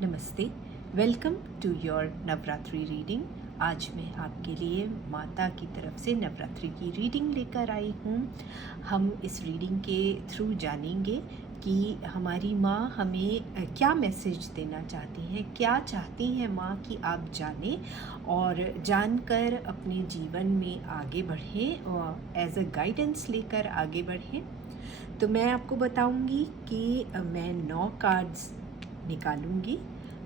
नमस्ते, welcome to your Navratri reading. आज मैं आपके लिए माता की तरफ से नवरात्रि की रीडिंग लेकर आई हूँ। हम इस रीडिंग के थ्रू जानेंगे कि हमारी माँ हमें क्या मैसेज देना चाहती हैं, क्या चाहती हैं माँ कि आप जानें और जानकर अपने जीवन में आगे बढ़ें और एज अ गाइडेंस लेकर आगे बढ़ें। तो मैं आपको बताऊंगी कि मैं 9 कार्ड्स निकालूंगी।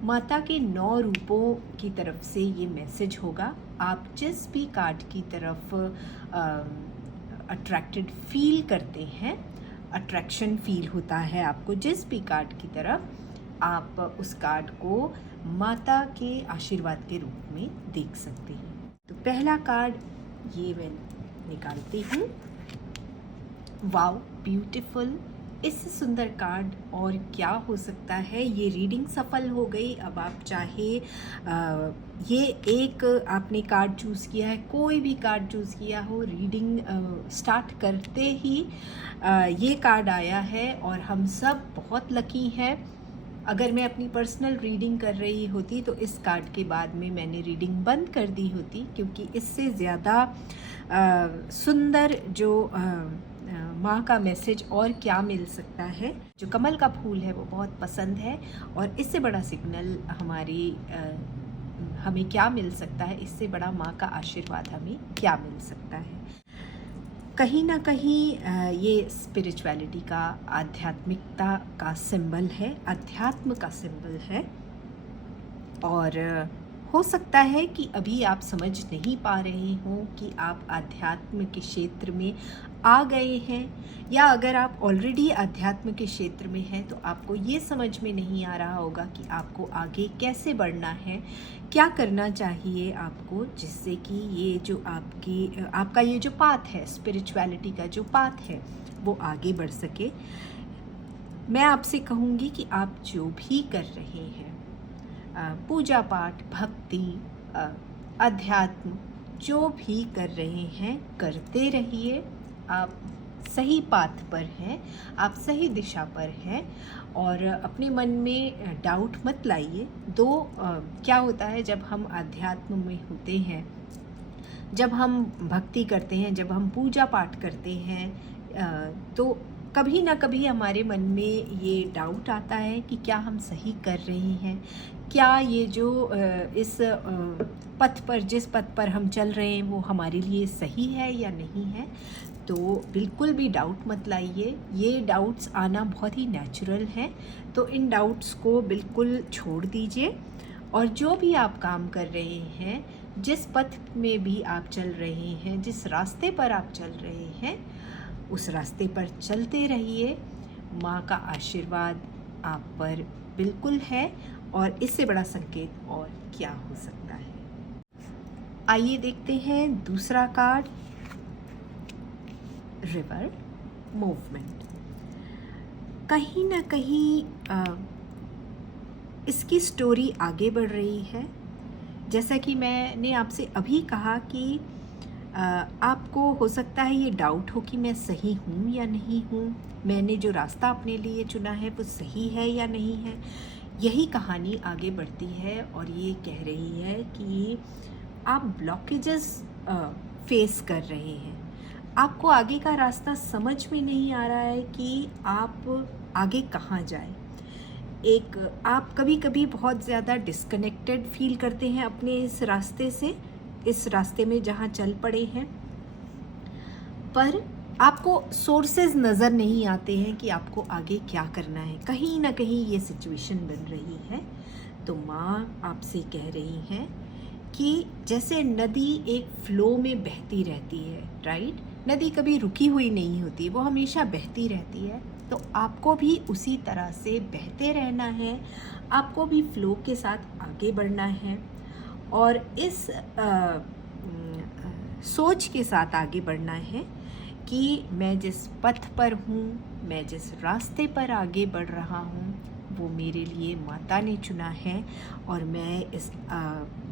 माता के 9 रूपों की तरफ से ये मैसेज होगा। आप जिस भी कार्ड की तरफ अट्रैक्टेड फील करते हैं, अट्रैक्शन फील होता है आपको जिस भी कार्ड की तरफ, आप उस कार्ड को माता के आशीर्वाद के रूप में देख सकते हैं। तो पहला कार्ड ये मैं निकालती हूँ। Wow, beautiful. इससे सुंदर कार्ड और क्या हो सकता है। ये रीडिंग सफल हो गई। अब आप चाहे ये एक आपने कार्ड चूज़ किया है, कोई भी कार्ड चूज़ किया हो, रीडिंग स्टार्ट करते ही ये कार्ड आया है और हम सब बहुत लकी हैं। अगर मैं अपनी पर्सनल रीडिंग कर रही होती तो इस कार्ड के बाद में मैंने रीडिंग बंद कर दी होती, क्योंकि इससे ज़्यादा सुंदर जो माँ का मैसेज और क्या मिल सकता है। जो कमल का फूल है वो बहुत पसंद है और इससे बड़ा सिग्नल हमें क्या मिल सकता है, इससे बड़ा माँ का आशीर्वाद हमें क्या मिल सकता है। कहीं ना कहीं ये स्पिरिचुअलिटी का, आध्यात्मिकता का सिंबल है, अध्यात्म का सिंबल है। और हो सकता है कि अभी आप समझ नहीं पा रहे हों कि आप आध्यात्म के क्षेत्र में आ गए हैं, या अगर आप ऑलरेडी अध्यात्म के क्षेत्र में हैं तो आपको ये समझ में नहीं आ रहा होगा कि आपको आगे कैसे बढ़ना है, क्या करना चाहिए आपको, जिससे कि ये जो आपका ये जो पाथ है, स्पिरिचुअलिटी का जो पाथ है, वो आगे बढ़ सके। मैं आपसे कहूँगी कि आप जो भी कर रहे हैं, पूजा पाठ, भक्ति, अध्यात्म, जो भी कर रहे हैं करते रहिए। आप सही पाथ पर हैं, आप सही दिशा पर हैं और अपने मन में डाउट मत लाइए। क्या होता है जब हम अध्यात्म में होते हैं, जब हम भक्ति करते हैं, जब हम पूजा पाठ करते हैं, तो कभी ना कभी हमारे मन में ये डाउट आता है कि क्या हम सही कर रहे हैं, क्या ये जो इस पथ पर, जिस पथ पर हम चल रहे हैं वो हमारे लिए सही है या नहीं है। तो बिल्कुल भी डाउट मत लाइए। ये डाउट्स आना बहुत ही नेचुरल है, तो इन डाउट्स को बिल्कुल छोड़ दीजिए और जो भी आप काम कर रहे हैं, जिस पथ में भी आप चल रहे हैं, जिस रास्ते पर आप चल रहे हैं, उस रास्ते पर चलते रहिए। माँ का आशीर्वाद आप पर बिल्कुल है और इससे बड़ा संकेत और क्या हो सकता है। आइए देखते हैं दूसरा कार्ड, रिवर मूवमेंट। कहीं ना कहीं इसकी स्टोरी आगे बढ़ रही है। जैसा कि मैंने आपसे अभी कहा कि आपको हो सकता है ये डाउट हो कि मैं सही हूँ या नहीं हूँ, मैंने जो रास्ता अपने लिए चुना है वो सही है या नहीं है। यही कहानी आगे बढ़ती है और ये कह रही है कि आप ब्लॉकेजेस फेस कर रहे हैं, आपको आगे का रास्ता समझ में नहीं आ रहा है कि आप आगे कहाँ जाएं। आप कभी कभी बहुत ज़्यादा डिस्कनेक्टेड फील करते हैं अपने इस रास्ते से, इस रास्ते में जहाँ चल पड़े हैं, पर आपको सोर्सेज नज़र नहीं आते हैं कि आपको आगे क्या करना है। कहीं ना कहीं ये सिचुएशन बन रही है। तो माँ आपसे कह रही हैं कि जैसे नदी एक फ्लो में बहती रहती है, राइट, नदी कभी रुकी हुई नहीं होती, वो हमेशा बहती रहती है। तो आपको भी उसी तरह से बहते रहना है, आपको भी फ्लो के साथ आगे बढ़ना है और इस सोच के साथ आगे बढ़ना है कि मैं जिस पथ पर हूँ, मैं जिस रास्ते पर आगे बढ़ रहा हूँ, वो मेरे लिए माता ने चुना है और मैं इस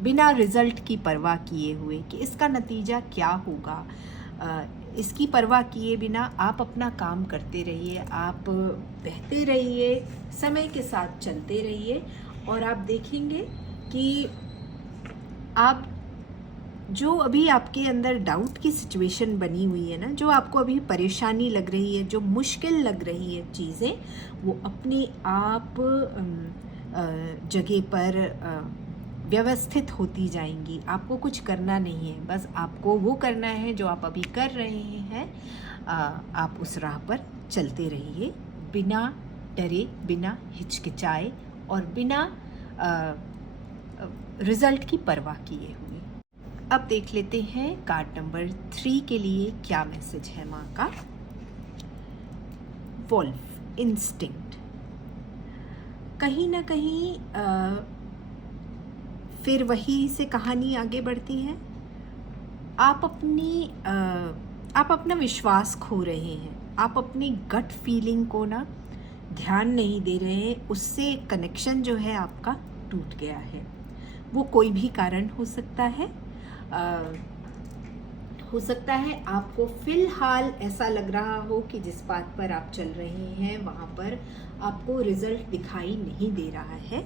बिना रिज़ल्ट की परवाह किए हुए कि इसका नतीजा क्या होगा, इसकी परवाह किए बिना आप अपना काम करते रहिए, आप बहते रहिए, समय के साथ चलते रहिए और आप देखेंगे कि आप जो अभी आपके अंदर डाउट की सिचुएशन बनी हुई है ना, जो आपको अभी परेशानी लग रही है, जो मुश्किल लग रही है चीज़ें, वो अपने आप जगह पर व्यवस्थित होती जाएंगी। आपको कुछ करना नहीं है, बस आपको वो करना है जो आप अभी कर रहे हैं। आप उस राह पर चलते रहिए, बिना डरे, बिना हिचकिचाए और बिना रिजल्ट की परवाह किए हुए। अब देख लेते हैं कार्ड नंबर 3 के लिए क्या मैसेज है माँ का। Wolf, instinct. कहीं ना कहीं फिर वही से कहानी आगे बढ़ती है। आप अपना विश्वास खो रहे हैं, आप अपनी गट फीलिंग को ना ध्यान नहीं दे रहे हैं, उससे कनेक्शन जो है आपका टूट गया है। वो कोई भी कारण हो सकता है। हो सकता है आपको फ़िलहाल ऐसा लग रहा हो कि जिस बात पर आप चल रहे हैं वहाँ पर आपको रिज़ल्ट दिखाई नहीं दे रहा है,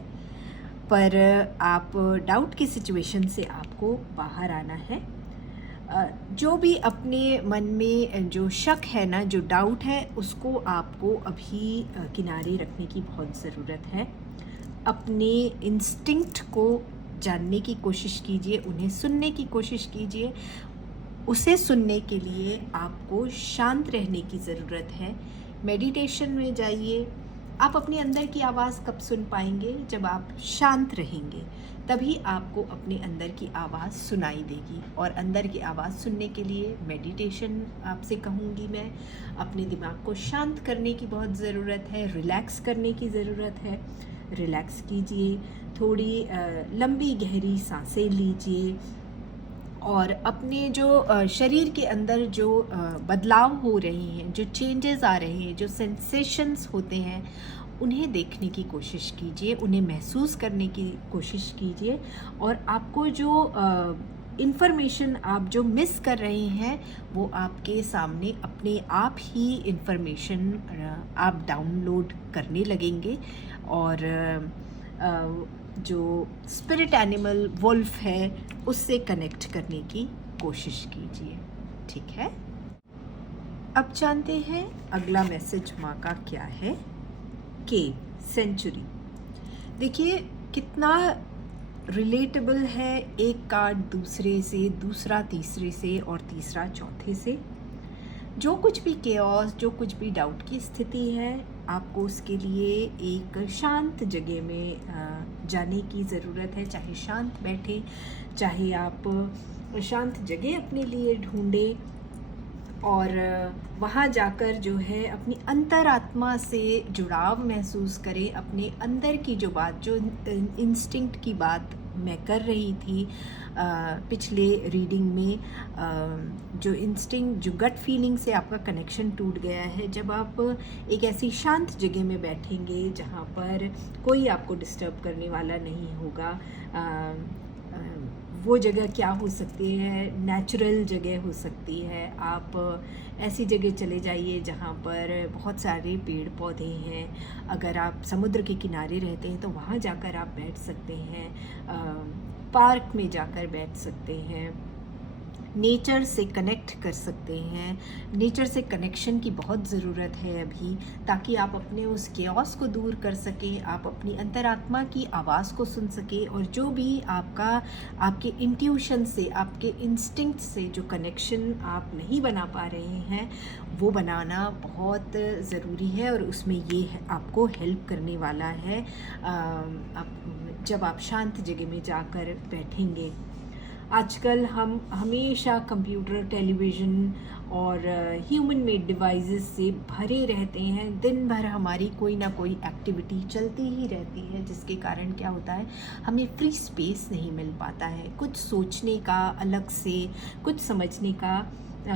पर आप डाउट की सिचुएशन से आपको बाहर आना है। जो भी अपने मन में जो शक है ना, जो डाउट है, उसको आपको अभी किनारे रखने की बहुत ज़रूरत है। अपने इंस्टिंक्ट को जानने की कोशिश कीजिए, उन्हें सुनने की कोशिश कीजिए। उसे सुनने के लिए आपको शांत रहने की ज़रूरत है। मेडिटेशन में जाइए। आप अपने अंदर की आवाज़ कब सुन पाएंगे? जब आप शांत रहेंगे, तभी आपको अपने अंदर की आवाज़ सुनाई देगी। और अंदर की आवाज़ सुनने के लिए मेडिटेशन आपसे कहूँगी मैं। अपने दिमाग को शांत करने की बहुत ज़रूरत है, रिलैक्स करने की ज़रूरत है। रिलैक्स कीजिए, थोड़ी लंबी गहरी सांसें लीजिए और अपने जो शरीर के अंदर जो बदलाव हो रहे हैं, जो चेंजेस आ रहे हैं, जो सेंसेशंस होते हैं, उन्हें देखने की कोशिश कीजिए, उन्हें महसूस करने की कोशिश कीजिए। और आपको जो इन्फॉर्मेशन आप जो मिस कर रहे हैं, वो आपके सामने अपने आप ही इन्फॉर्मेशन आप डाउनलोड करने लगेंगे। और जो स्पिरिट एनिमल वुल्फ है, उससे कनेक्ट करने की कोशिश कीजिए। ठीक है, अब जानते हैं अगला मैसेज माँ का क्या है। केव, सेंचुरी। देखिए कितना रिलेटेबल है। एक कार्ड दूसरे से, दूसरा तीसरे से और तीसरा चौथे से। जो कुछ भी केओस, जो कुछ भी डाउट की स्थिति है, आपको उसके लिए एक शांत जगह में जाने की ज़रूरत है। चाहे शांत बैठे, चाहे आप शांत जगह अपने लिए ढूंढें और वहाँ जाकर जो है अपनी अंतरात्मा से जुड़ाव महसूस करें। अपने अंदर की जो बात, जो इंस्टिंक्ट की बात मैं कर रही थी पिछले रीडिंग में, जो इंस्टिंक्ट, जो गट फीलिंग से आपका कनेक्शन टूट गया है, जब आप एक ऐसी शांत जगह में बैठेंगे जहाँ पर कोई आपको डिस्टर्ब करने वाला नहीं होगा, वो जगह क्या हो सकती है? नेचुरल जगह हो सकती है। आप ऐसी जगह चले जाइए जहाँ पर बहुत सारे पेड़ पौधे हैं। अगर आप समुद्र के किनारे रहते हैं तो वहाँ जाकर आप बैठ सकते हैं, पार्क में जाकर बैठ सकते हैं, नेचर से कनेक्ट कर सकते हैं। नेचर से कनेक्शन की बहुत ज़रूरत है अभी, ताकि आप अपने उस केओस को दूर कर सकें, आप अपनी अंतरात्मा की आवाज़ को सुन सकें और जो भी आपके इंट्यूशन से, आपके इंस्टिंक्ट से जो कनेक्शन आप नहीं बना पा रहे हैं, वो बनाना बहुत ज़रूरी है। और उसमें ये आपको हेल्प करने वाला है जब आप शांत जगह में जाकर बैठेंगे। आजकल हम हमेशा कंप्यूटर, टेलीविज़न और ह्यूमन मेड डिवाइसेस से भरे रहते हैं। दिन भर हमारी कोई ना कोई एक्टिविटी चलती ही रहती है, जिसके कारण क्या होता है, हमें फ्री स्पेस नहीं मिल पाता है। कुछ सोचने का, अलग से कुछ समझने का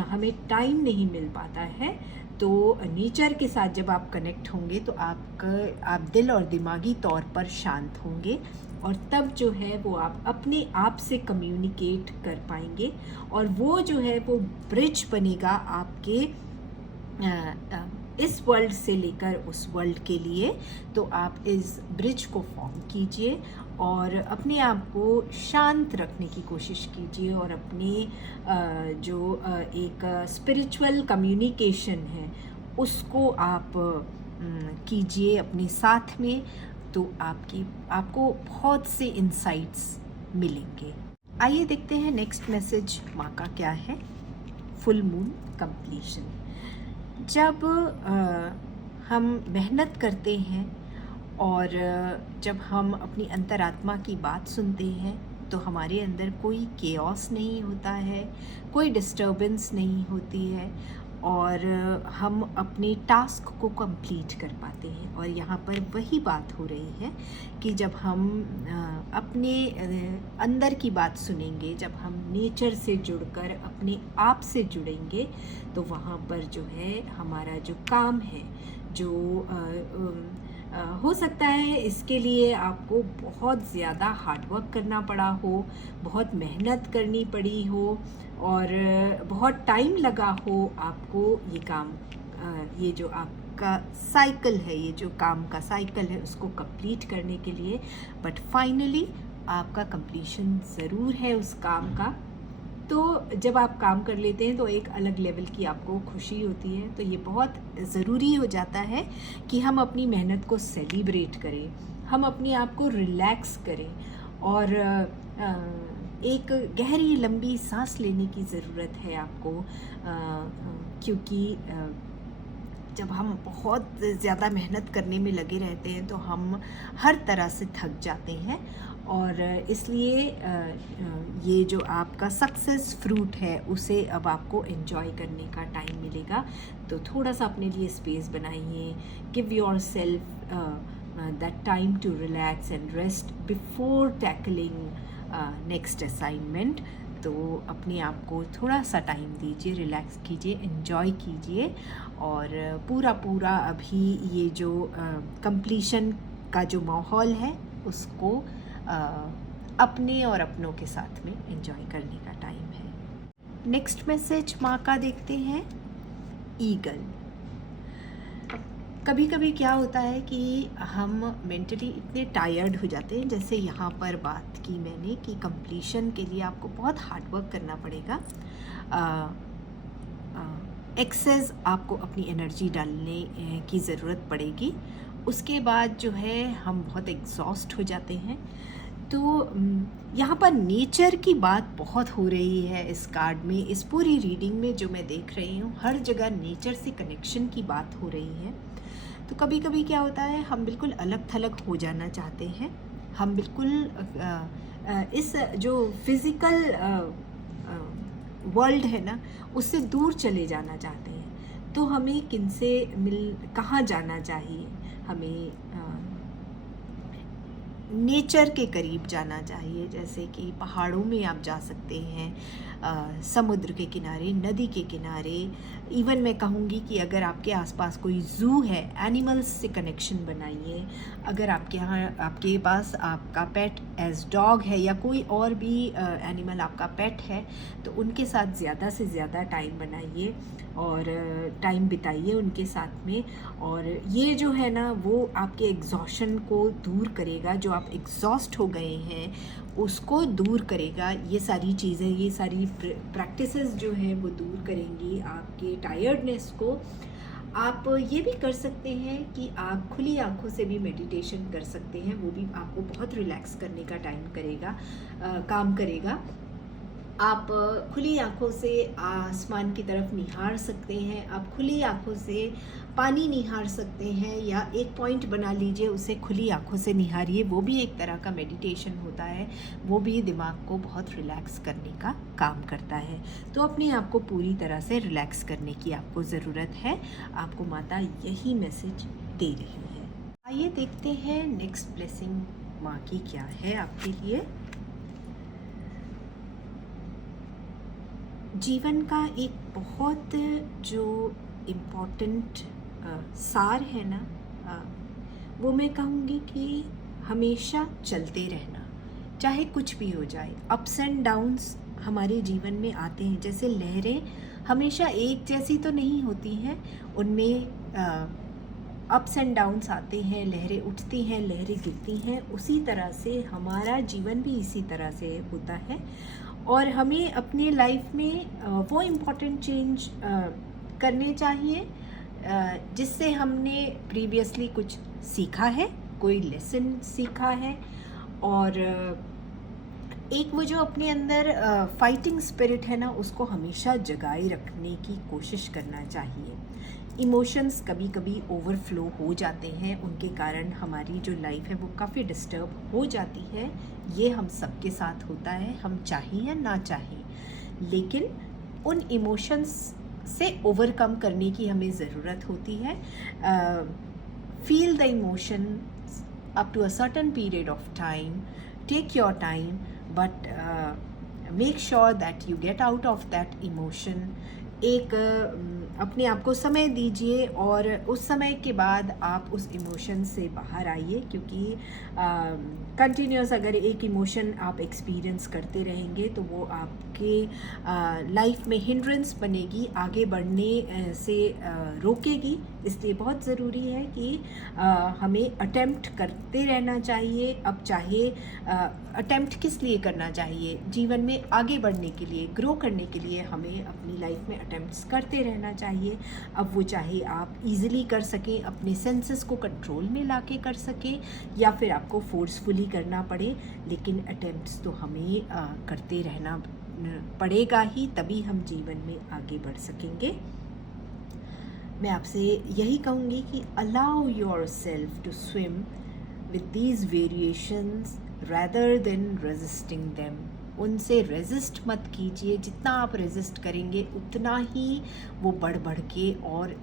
हमें टाइम नहीं मिल पाता है। तो नेचर के साथ जब आप कनेक्ट होंगे तो आप दिल और दिमागी तौर पर शांत होंगे और तब जो है वो आप अपने आप से कम्युनिकेट कर पाएंगे और वो जो है वो ब्रिज बनेगा आपके इस वर्ल्ड से लेकर उस वर्ल्ड के लिए, तो आप इस ब्रिज को फॉर्म कीजिए और अपने आप को शांत रखने की कोशिश कीजिए और अपने जो एक स्पिरिचुअल कम्युनिकेशन है उसको आप कीजिए अपने साथ में, तो आपको बहुत से इंसाइट्स मिलेंगे। आइए देखते हैं नेक्स्ट मैसेज माँ का क्या है। Full moon completion. जब हम मेहनत करते हैं और जब हम अपनी अंतरात्मा की बात सुनते हैं तो हमारे अंदर कोई केओस नहीं होता है, कोई डिस्टर्बेंस नहीं होती है और हम अपने टास्क को कंप्लीट कर पाते हैं। और यहाँ पर वही बात हो रही है कि जब हम अपने अंदर की बात सुनेंगे, जब हम नेचर से जुड़कर अपने आप से जुड़ेंगे, तो वहाँ पर जो है हमारा जो काम है, जो हो सकता है इसके लिए आपको बहुत ज़्यादा हार्डवर्क करना पड़ा हो, बहुत मेहनत करनी पड़ी हो और बहुत टाइम लगा हो आपको ये काम, ये जो आपका साइकिल है, ये जो काम का साइकिल है उसको कंप्लीट करने के लिए, बट फाइनली आपका कंप्लीशन ज़रूर है उस काम का। तो जब आप काम कर लेते हैं तो एक अलग लेवल की आपको खुशी होती है। तो ये बहुत ज़रूरी हो जाता है कि हम अपनी मेहनत को सेलिब्रेट करें, हम अपने आप को रिलैक्स करें और एक गहरी लंबी सांस लेने की ज़रूरत है आपको, क्योंकि जब हम बहुत ज़्यादा मेहनत करने में लगे रहते हैं तो हम हर तरह से थक जाते हैं और इसलिए ये जो आपका सक्सेस फ्रूट है उसे अब आपको एंजॉय करने का टाइम मिलेगा। तो थोड़ा सा अपने लिए स्पेस बनाइए, give yourself that time to relax and rest before tackling next assignment. तो अपने आप को थोड़ा सा टाइम दीजिए, रिलैक्स कीजिए, एंजॉय कीजिए और पूरा अभी ये जो कंप्लीशन का जो माहौल है उसको अपने और अपनों के साथ में एंजॉय करने का टाइम है। नेक्स्ट मैसेज माँ का देखते हैं। ईगल। कभी कभी क्या होता है कि हम मेंटली इतने टायर्ड हो जाते हैं, जैसे यहाँ पर बात की मैंने कि कंप्लीशन के लिए आपको बहुत हार्ड वर्क करना पड़ेगा, एक्सेस आपको अपनी एनर्जी डालने की ज़रूरत पड़ेगी। उसके बाद जो है हम बहुत एग्जॉस्ट हो जाते हैं। तो यहाँ पर नेचर की बात बहुत हो रही है इस कार्ड में, इस पूरी रीडिंग में जो मैं देख रही हूँ हर जगह नेचर से कनेक्शन की बात हो रही है। तो कभी कभी क्या होता है हम बिल्कुल अलग थलग हो जाना चाहते हैं, हम बिल्कुल इस जो फिज़िकल वर्ल्ड है ना उससे दूर चले जाना चाहते हैं। तो हमें किनसे कहाँ जाना चाहिए, हमें नेचर के करीब जाना चाहिए, जैसे कि पहाड़ों में आप जा सकते हैं, समुद्र के किनारे, नदी के किनारे। इवन मैं कहूँगी कि अगर आपके आसपास कोई ज़ू है, एनिमल्स से कनेक्शन बनाइए। अगर आपके यहाँ आपके पास आपका पेट एज डॉग है या कोई और भी एनिमल आपका पेट है तो उनके साथ ज़्यादा से ज़्यादा टाइम बनाइए और टाइम बिताइए उनके साथ में। और ये जो है ना वो आपके एग्जॉशन को दूर करेगा, जो आप एग्जॉस्ट हो गए हैं उसको दूर करेगा। ये सारी चीज़ें, ये सारी प्रैक्टिसेस जो हैं वो दूर करेंगी आपके टायर्डनेस को। आप ये भी कर सकते हैं कि आप खुली आंखों से भी मेडिटेशन कर सकते हैं, वो भी आपको बहुत रिलैक्स करने का काम करेगा। आप खुली आंखों से आसमान की तरफ निहार सकते हैं, आप खुली आंखों से पानी निहार सकते हैं, या एक पॉइंट बना लीजिए उसे खुली आंखों से निहारिए। वो भी एक तरह का मेडिटेशन होता है, वो भी दिमाग को बहुत रिलैक्स करने का काम करता है। तो अपने आप को पूरी तरह से रिलैक्स करने की आपको ज़रूरत है, आपको माता यही मैसेज दे रही है। आइए देखते हैं नेक्स्ट ब्लेसिंग माँ की क्या है आपके लिए। जीवन का एक बहुत जो इम्पोर्टेंट सार है ना, वो मैं कहूँगी कि हमेशा चलते रहना, चाहे कुछ भी हो जाए। अप्स एंड डाउन्स हमारे जीवन में आते हैं, जैसे लहरें हमेशा एक जैसी तो नहीं होती हैं, उनमें अप्स एंड डाउन्स आते हैं, लहरें उठती हैं, लहरें गिरती हैं, उसी तरह से हमारा जीवन भी इसी तरह से होता है। और हमें अपने लाइफ में वो इम्पोर्टेंट चेंज करने चाहिए जिससे हमने प्रीवियसली कुछ सीखा है, कोई लेसन सीखा है, और एक वो जो अपने अंदर फाइटिंग स्पिरिट है ना, उसको हमेशा जगाए रखने की कोशिश करना चाहिए। इमोशंस कभी कभी ओवरफ्लो हो जाते हैं, उनके कारण हमारी जो लाइफ है वो काफ़ी डिस्टर्ब हो जाती है। ये हम सबके साथ होता है, हम चाहें या ना चाहें, लेकिन उन इमोशंस से ओवरकम करने की हमें ज़रूरत होती है। Feel the emotion up to a certain period of time, take your time, but make sure that you get out of that emotion. एक अपने आप को समय दीजिए और उस समय के बाद आप उस इमोशन से बाहर आइए, क्योंकि कंटिन्यूस अगर एक इमोशन आप एक्सपीरियंस करते रहेंगे तो वो आपके लाइफ में हिंड्रेंस बनेगी, आगे बढ़ने से रोकेगी। इसलिए बहुत ज़रूरी है कि हमें अटेम्प्ट करते रहना चाहिए। अब चाहे अटेम्प्ट किस लिए करना चाहिए, जीवन में आगे बढ़ने के लिए, ग्रो करने के लिए हमें अपनी लाइफ में अटेम्प्ट्स करते रहना चाहिए। अब वो चाहे आप इजीली कर सकें, अपने सेंसेस को कंट्रोल में लाके कर सकें, या फिर आपको फोर्सफुली करना पड़े, लेकिन अटेम्प्ट्स तो हमें करते रहना पड़ेगा ही, तभी हम जीवन में आगे बढ़ सकेंगे। मैं आपसे यही कहूँगी कि allow yourself to swim with these variations rather than resisting them. उनसे रेजिस्ट मत कीजिए, जितना आप रेजिस्ट करेंगे उतना ही वो बढ़ बढ़ के और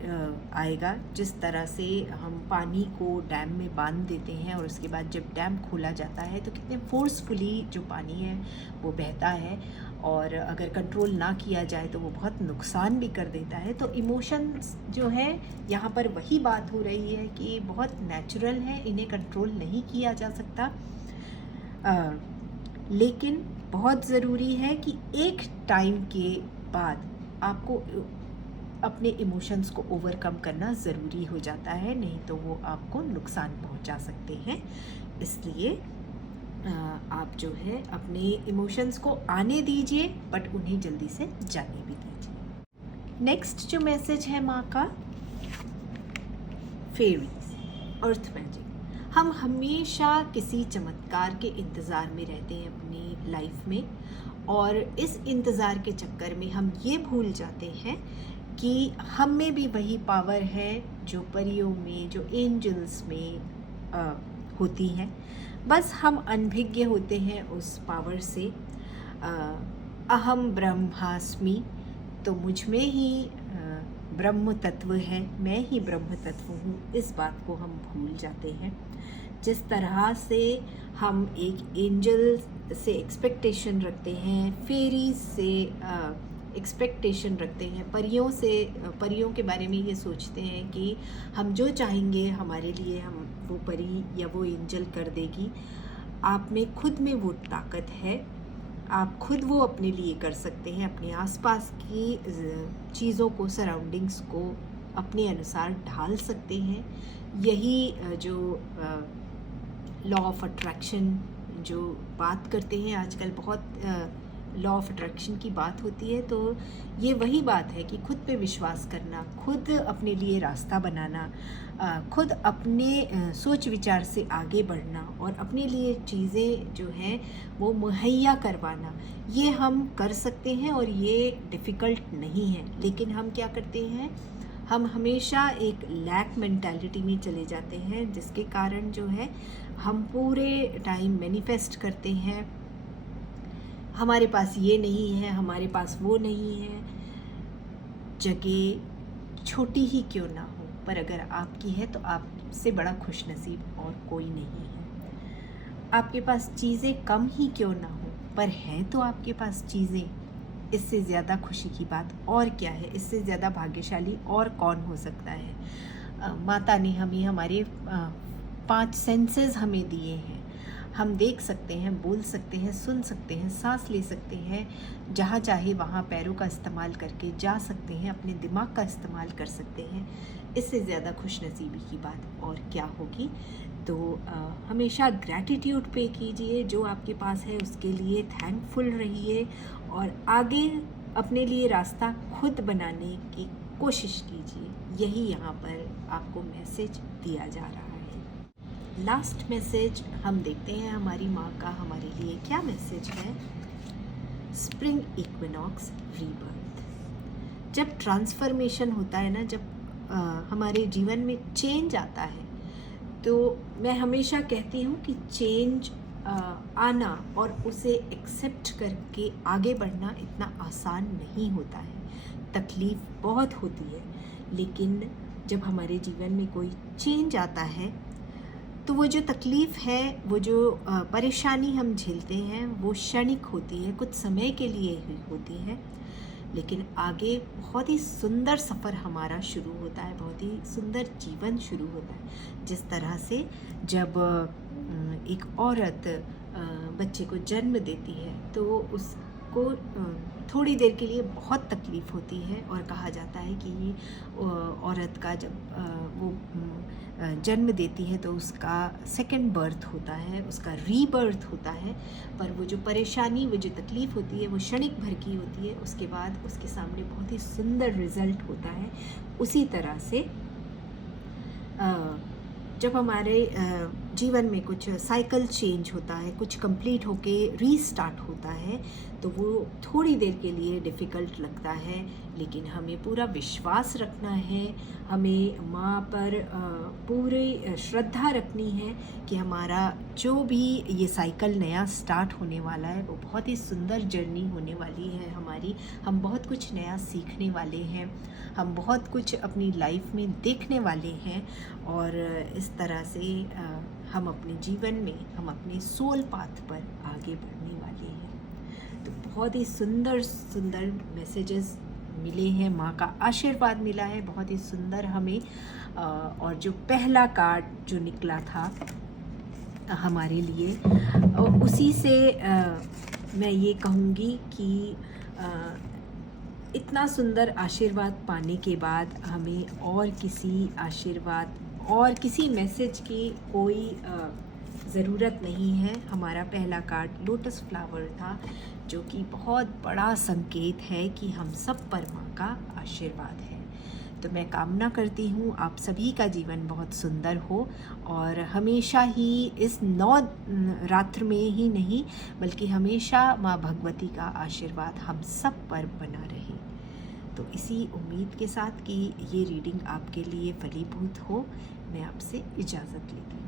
आएगा। जिस तरह से हम पानी को डैम में बांध देते हैं और उसके बाद जब डैम खोला जाता है तो कितने फोर्सफुली जो पानी है वो बहता है, और अगर कंट्रोल ना किया जाए तो वो बहुत नुकसान भी कर देता है। तो इमोशंस जो है यहाँ पर वही बात हो रही है कि बहुत नेचुरल है, इन्हें कंट्रोल नहीं किया जा सकता, लेकिन बहुत ज़रूरी है कि एक टाइम के बाद आपको अपने इमोशंस को ओवरकम करना ज़रूरी हो जाता है, नहीं तो वो आपको नुकसान पहुंचा सकते हैं। इसलिए आप जो है अपने इमोशंस को आने दीजिए, बट उन्हें जल्दी से जाने भी दीजिए। नेक्स्ट जो मैसेज है माँ का, फेरीज, अर्थ मैजिक। हम हमेशा किसी चमत्कार के इंतज़ार में रहते हैं अपनी लाइफ में, और इस इंतज़ार के चक्कर में हम ये भूल जाते हैं कि हम में भी वही पावर है जो परियों में, जो एंजल्स में होती है। बस हम अनभिज्ञ होते हैं उस पावर से। अहम ब्रह्मास्मि, तो मुझ में ही ब्रह्म तत्व है, मैं ही ब्रह्म तत्व हूँ, इस बात को हम भूल जाते हैं। जिस तरह से हम एक एंजल से एक्सपेक्टेशन रखते हैं, फेरीज से एक्सपेक्टेशन रखते हैं, परियों से, परियों के बारे में ये सोचते हैं कि हम जो चाहेंगे हमारे लिए हम वो परी या वो एंजल कर देगी। आप में खुद में वो ताकत है, आप खुद वो अपने लिए कर सकते हैं, अपने आसपास की चीज़ों को, सराउंडिंग्स को अपने अनुसार ढाल सकते हैं। यही जो लॉ ऑफ अट्रैक्शन जो बात करते हैं आजकल, बहुत लॉ ऑफ अट्रैक्शन की बात होती है, तो ये वही बात है कि खुद पे विश्वास करना, खुद अपने लिए रास्ता बनाना, खुद अपने सोच विचार से आगे बढ़ना और अपने लिए चीज़ें जो हैं वो मुहैया करवाना, ये हम कर सकते हैं और ये डिफ़िकल्ट नहीं है। लेकिन हम क्या करते हैं, हम हमेशा एक लैक मेंटालिटी में चले जाते हैं, जिसके कारण जो है हम पूरे टाइम मैनिफेस्ट करते हैं, हमारे पास ये नहीं है, हमारे पास वो नहीं है। जगह छोटी ही क्यों ना हो, पर अगर आपकी है तो आपसे बड़ा खुशनसीब और कोई नहीं है। आपके पास चीज़ें कम ही क्यों ना हो, पर हैं तो आपके पास चीज़ें, इससे ज़्यादा खुशी की बात और क्या है, इससे ज़्यादा भाग्यशाली और कौन हो सकता है। माता ने हमें हमारे 5 सेंसेस हमें दिए हैं, हम देख सकते हैं, बोल सकते हैं, सुन सकते हैं, सांस ले सकते हैं, जहाँ चाहे वहाँ पैरों का इस्तेमाल करके जा सकते हैं, अपने दिमाग का इस्तेमाल कर सकते हैं। इससे ज़्यादा खुशनसीबी की बात और क्या होगी। तो हमेशा ग्रैटिट्यूड पे कीजिए, जो आपके पास है उसके लिए थैंकफुल रहिए और आगे अपने लिए रास्ता खुद बनाने की कोशिश कीजिए। यही यहाँ पर आपको मैसेज दिया जा रहा है। लास्ट मैसेज हम देखते हैं हमारी माँ का हमारे लिए क्या मैसेज है। Spring equinox rebirth. जब ट्रांसफॉर्मेशन होता है ना, जब हमारे जीवन में चेंज आता है, तो मैं हमेशा कहती हूँ कि चेंज आना और उसे एक्सेप्ट करके आगे बढ़ना इतना आसान नहीं होता है। तकलीफ़ बहुत होती है, लेकिन जब हमारे जीवन में कोई चेंज आता है तो वो जो तकलीफ़ है, वो जो परेशानी हम झेलते हैं, वो क्षणिक होती है, कुछ समय के लिए ही होती है, लेकिन आगे बहुत ही सुंदर सफ़र हमारा शुरू होता है, बहुत ही सुंदर जीवन शुरू होता है। जिस तरह से जब एक औरत बच्चे को जन्म देती है तो उसको थोड़ी देर के लिए बहुत तकलीफ़ होती है और कहा जाता है कि ये औरत का जब वो जन्म देती है तो उसका सेकंड बर्थ होता है, उसका रीबर्थ होता है। पर वो जो परेशानी, वो जो तकलीफ़ होती है, वो क्षणिक भर की होती है, उसके बाद उसके सामने बहुत ही सुंदर रिज़ल्ट होता है। उसी तरह से जब हमारे जीवन में कुछ साइकिल चेंज होता है, कुछ कंप्लीट होके रीस्टार्ट होता है, तो वो थोड़ी देर के लिए डिफ़िकल्ट लगता है, लेकिन हमें पूरा विश्वास रखना है, हमें माँ पर पूरी श्रद्धा रखनी है कि हमारा जो भी ये साइकिल नया स्टार्ट होने वाला है वो बहुत ही सुंदर जर्नी होने वाली है हमारी। हम बहुत कुछ नया सीखने वाले हैं, हम बहुत कुछ अपनी लाइफ में देखने वाले हैं और इस तरह से हम अपने जीवन में, हम अपने सोल पाथ पर आगे बढ़ने वाले हैं। तो बहुत ही सुंदर सुंदर मैसेजेस मिले हैं, माँ का आशीर्वाद मिला है बहुत ही सुंदर हमें। और जो पहला कार्ड जो निकला था हमारे लिए, उसी से मैं ये कहूँगी कि इतना सुंदर आशीर्वाद पाने के बाद हमें और किसी आशीर्वाद और किसी मैसेज की कोई ज़रूरत नहीं है। हमारा पहला कार्ड लोटस फ्लावर था, जो कि बहुत बड़ा संकेत है कि हम सब पर माँ का आशीर्वाद है। तो मैं कामना करती हूँ आप सभी का जीवन बहुत सुंदर हो और हमेशा ही इस 9 रात्र में ही नहीं, बल्कि हमेशा माँ भगवती का आशीर्वाद हम सब पर बना रहे। तो इसी उम्मीद के साथ कि ये रीडिंग आपके लिए फलीभूत हो, मैं आपसे इजाज़त लेती हूँ।